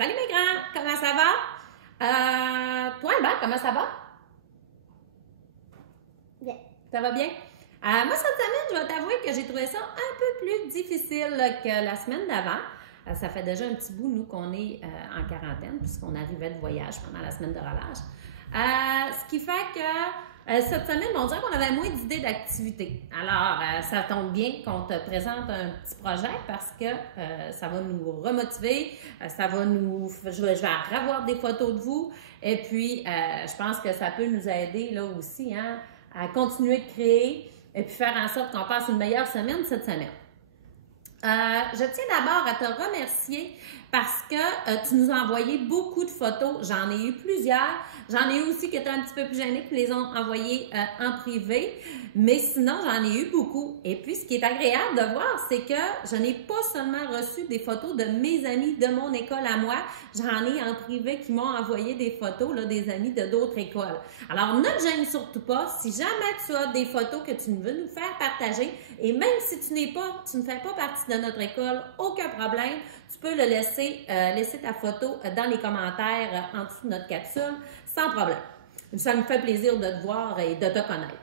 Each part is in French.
Salut mes grands, comment ça va? Toi, Albert, comment ça va? Bien. Ça va bien? Moi, cette semaine, je vais t'avouer que j'ai trouvé ça un peu plus difficile que la semaine d'avant. Ça fait déjà un petit bout, nous, qu'on est en quarantaine, puisqu'on arrivait de voyage pendant la semaine de relâche. Ce qui fait que cette semaine, on dirait qu'on avait moins d'idées d'activités. Alors, ça tombe bien qu'on te présente un petit projet parce que ça va nous remotiver, ça va nous... Je vais revoir des photos de vous et puis je pense que ça peut nous aider là aussi hein, à continuer de créer et puis faire en sorte qu'on passe une meilleure semaine cette semaine. Je tiens d'abord à te remercier parce que tu nous as envoyé beaucoup de photos. J'en ai eu plusieurs. J'en ai eu aussi qui étaient un petit peu plus gênés qui les ont envoyées en privé. Mais sinon, j'en ai eu beaucoup. Et puis, ce qui est agréable de voir, c'est que je n'ai pas seulement reçu des photos de mes amis de mon école à moi. J'en ai en privé qui m'ont envoyé des photos là, des amis de d'autres écoles. Alors, ne te gêne surtout pas. Si jamais tu as des photos que tu veux nous faire partager, et même si tu ne fais pas partie de notre école, aucun problème. Tu peux le laisser ta photo dans les commentaires en dessous de notre capsule, sans problème. Ça me fait plaisir de te voir et de te connaître.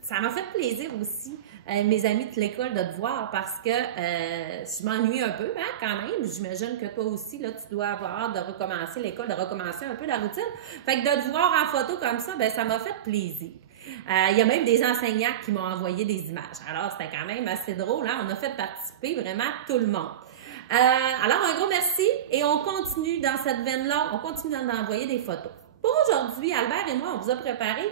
Ça m'a fait plaisir aussi, mes amis de l'école, de te voir parce que je m'ennuie un peu, hein, quand même. J'imagine que toi aussi, là, tu dois avoir hâte de recommencer l'école, de recommencer un peu la routine. Fait que de te voir en photo comme ça, ben, ça m'a fait plaisir. Il y a même des enseignants qui m'ont envoyé des images. Alors, c'était quand même assez drôle. Hein? On a fait participer vraiment tout le monde. Alors, un gros merci et on continue dans cette veine-là. On continue d'envoyer des photos. Pour aujourd'hui, Albert et moi, on vous a préparé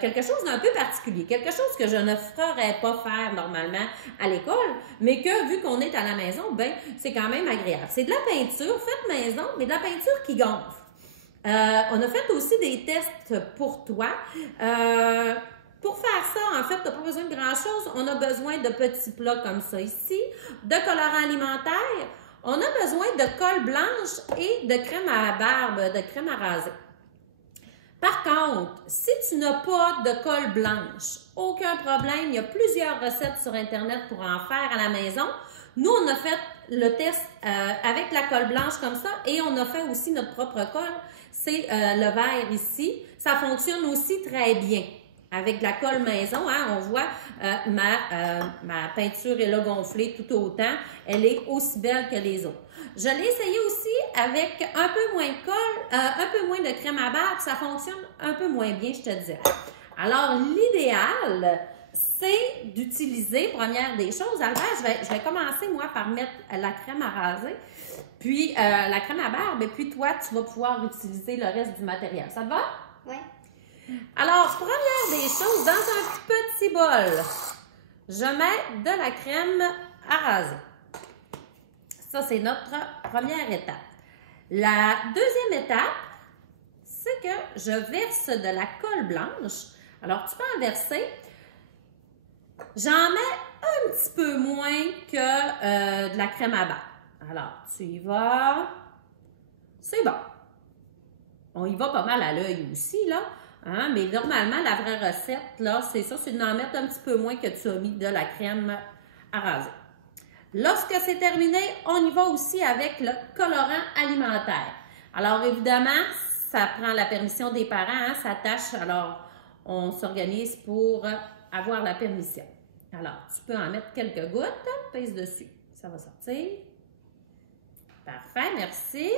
quelque chose d'un peu particulier. Quelque chose que je ne ferais pas faire normalement à l'école, mais que, vu qu'on est à la maison, ben c'est quand même agréable. C'est de la peinture faite maison, mais de la peinture qui gonfle. On a fait aussi des tests pour toi. Pour faire ça, en fait, tu n'as pas besoin de grand-chose. On a besoin de petits plats comme ça ici, de colorants alimentaires. On a besoin de colle blanche et de crème à barbe, de crème à raser. Par contre, si tu n'as pas de colle blanche, aucun problème. Il y a plusieurs recettes sur Internet pour en faire à la maison. Nous, on a fait le test avec la colle blanche comme ça et on a fait aussi notre propre colle. C'est le vert ici. Ça fonctionne aussi très bien. Avec de la colle maison, hein, on voit ma peinture est là gonflée tout autant. Elle est aussi belle que les autres. Je l'ai essayé aussi avec un peu moins de colle, un peu moins de crème à barbe. Ça fonctionne un peu moins bien, je te dirais. Alors, l'idéal, c'est d'utiliser, première des choses, Albert, je vais commencer, moi, par mettre la crème à raser, puis la crème à barbe, et puis toi, tu vas pouvoir utiliser le reste du matériel. Ça te va? Oui. Alors, première des choses, dans un petit bol, je mets de la crème à raser. Ça, c'est notre première étape. La deuxième étape, c'est que je verse de la colle blanche. Alors, tu peux en verser. J'en mets un petit peu moins que de la crème à barbe. Alors, tu y vas. C'est bon. On y va pas mal à l'œil aussi, là. Hein? Mais normalement, la vraie recette, là, c'est ça, c'est d'en mettre un petit peu moins que tu as mis de la crème à raser. Lorsque c'est terminé, on y va aussi avec le colorant alimentaire. Alors, évidemment, ça prend la permission des parents, hein, ça tâche. Alors, on s'organise pour avoir la permission. Alors, tu peux en mettre quelques gouttes, pèse dessus, ça va sortir. Parfait, merci.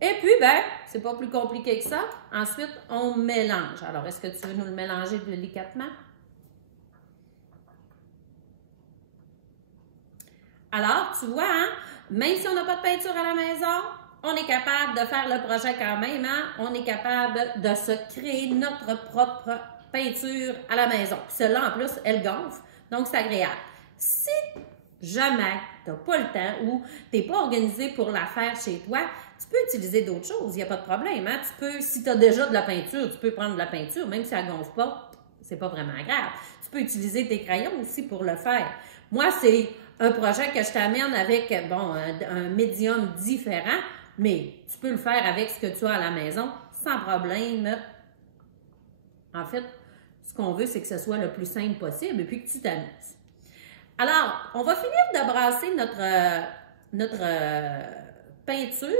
Et puis, ben, c'est pas plus compliqué que ça. Ensuite, on mélange. Alors, est-ce que tu veux nous le mélanger délicatement? Alors, tu vois, hein, même si on n'a pas de peinture à la maison, on est capable de faire le projet quand même. Hein? On est capable de se créer notre propre peinture à la maison. Puis celle-là, en plus, elle gonfle, donc c'est agréable. Si jamais tu n'as pas le temps ou tu n'es pas organisé pour la faire chez toi, tu peux utiliser d'autres choses, il n'y a pas de problème. Hein? Tu peux, si tu as déjà de la peinture, tu peux prendre de la peinture, même si elle ne gonfle pas, c'est pas vraiment grave. Tu peux utiliser tes crayons aussi pour le faire. Moi, c'est un projet que je t'amène avec bon, un médium différent, mais tu peux le faire avec ce que tu as à la maison sans problème. En fait, ce qu'on veut, c'est que ce soit le plus simple possible et puis que tu t'amuses. Alors, on va finir de brasser peinture.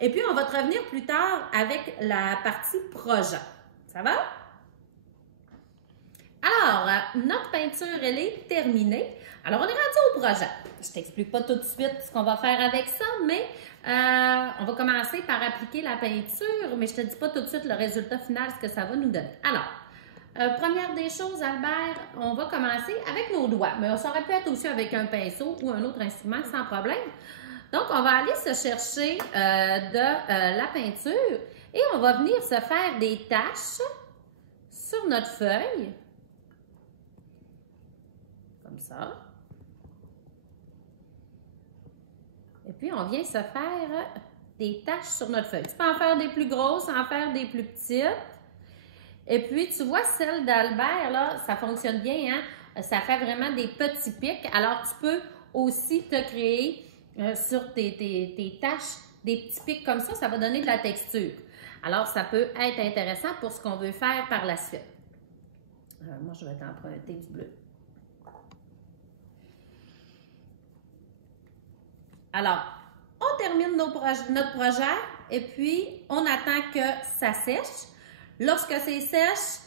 Et puis, on va te revenir plus tard avec la partie projet. Ça va? Alors, notre peinture, elle est terminée. Alors, on est rendu au projet. Je ne t'explique pas tout de suite ce qu'on va faire avec ça, mais on va commencer par appliquer la peinture, mais je ne te dis pas tout de suite le résultat final, ce que ça va nous donner. Alors, première des choses, Albert, on va commencer avec nos doigts, mais ça aurait pu être aussi avec un pinceau ou un autre instrument sans problème. Donc, on va aller se chercher de la peinture et on va venir se faire des taches sur notre feuille. Comme ça. Et puis, on vient se faire des taches sur notre feuille. Tu peux en faire des plus grosses, en faire des plus petites. Et puis, tu vois, celle d'Albert, là, ça fonctionne bien, hein? Ça fait vraiment des petits pics. Alors, tu peux aussi te créer sur tes taches des petits pics comme ça va donner de la texture. Alors, ça peut être intéressant pour ce qu'on veut faire par la suite. Moi, je vais t'emprunter du bleu. Alors, on termine notre projet et puis on attend que ça sèche. Lorsque c'est sèche,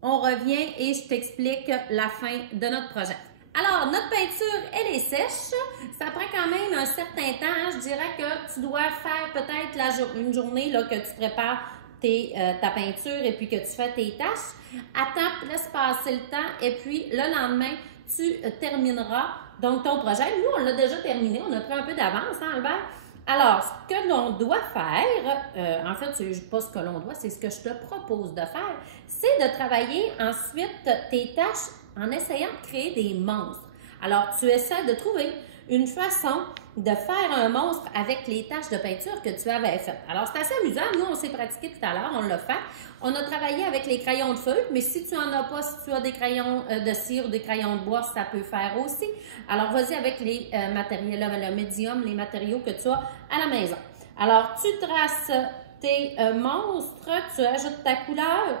on revient et je t'explique la fin de notre projet. Alors, notre peinture, elle est sèche. Ça prend quand même un certain temps. Hein. Je dirais que tu dois faire peut-être une journée là, que tu prépares ta peinture et puis que tu fais tes tâches. Attends, laisse passer le temps et puis le lendemain, tu termineras donc ton projet. Nous, on l'a déjà terminé. On a pris un peu d'avance, hein, Albert? Alors, ce que l'on doit faire, en fait, c'est pas ce que l'on doit, c'est ce que je te propose de faire, c'est de travailler ensuite tes tâches en essayant de créer des monstres. Alors, tu essaies de trouver une façon de faire un monstre avec les taches de peinture que tu avais faites. Alors, c'est assez amusant. Nous, on s'est pratiqué tout à l'heure, on l'a fait. On a travaillé avec les crayons de feuille, mais si tu n'en as pas, si tu as des crayons de cire ou des crayons de bois, ça peut faire aussi. Alors, vas-y avec les matériaux, le médium, les matériaux que tu as à la maison. Alors, tu traces tes monstres, tu ajoutes ta couleur.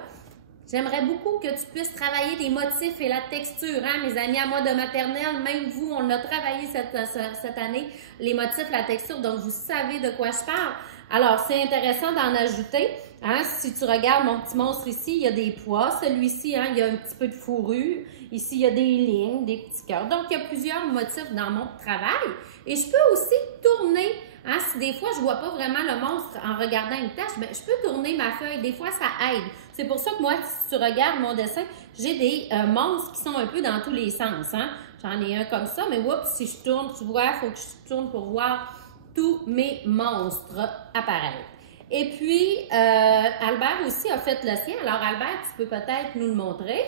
J'aimerais beaucoup que tu puisses travailler les motifs et la texture, hein, mes amis à moi de maternelle, même vous, on a travaillé cette année, les motifs, la texture, donc vous savez de quoi je parle. Alors, c'est intéressant d'en ajouter. Hein, si tu regardes mon petit monstre ici, il y a des pois. Celui-ci, hein, il y a un petit peu de fourrure. Ici, il y a des lignes, des petits cœurs. Donc, il y a plusieurs motifs dans mon travail. Et je peux aussi tourner. Hein, si des fois, je ne vois pas vraiment le monstre en regardant une tâche, ben, je peux tourner ma feuille. Des fois, ça aide. C'est pour ça que moi, si tu regardes mon dessin, j'ai des monstres qui sont un peu dans tous les sens. Hein. J'en ai un comme ça, mais oups, si je tourne, tu vois, il faut que je tourne pour voir tous mes monstres apparaître. Et puis, Albert aussi a fait le sien. Alors, Albert, tu peux peut-être nous le montrer.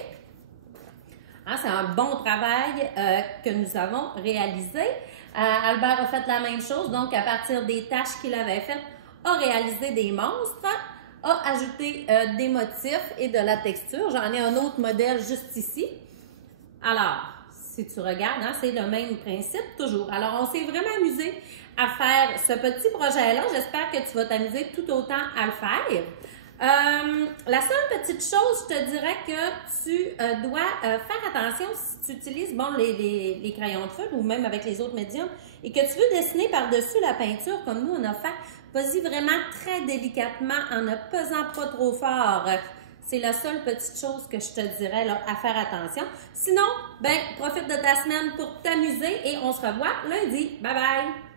Hein, c'est un bon travail que nous avons réalisé. Albert a fait la même chose, donc à partir des tâches qu'il avait faites, a réalisé des monstres, a ajouté des motifs et de la texture. J'en ai un autre modèle juste ici. Alors, si tu regardes, hein, c'est le même principe toujours. Alors, on s'est vraiment amusé à faire ce petit projet-là. J'espère que tu vas t'amuser tout autant à le faire. La seule petite chose, je te dirais que tu dois faire attention si tu utilises les crayons de feuille ou même avec les autres médiums et que tu veux dessiner par-dessus la peinture comme nous on a fait, vas-y vraiment très délicatement en ne pesant pas trop fort. C'est la seule petite chose que je te dirais là, à faire attention. Sinon, ben profite de ta semaine pour t'amuser et on se revoit lundi. Bye bye!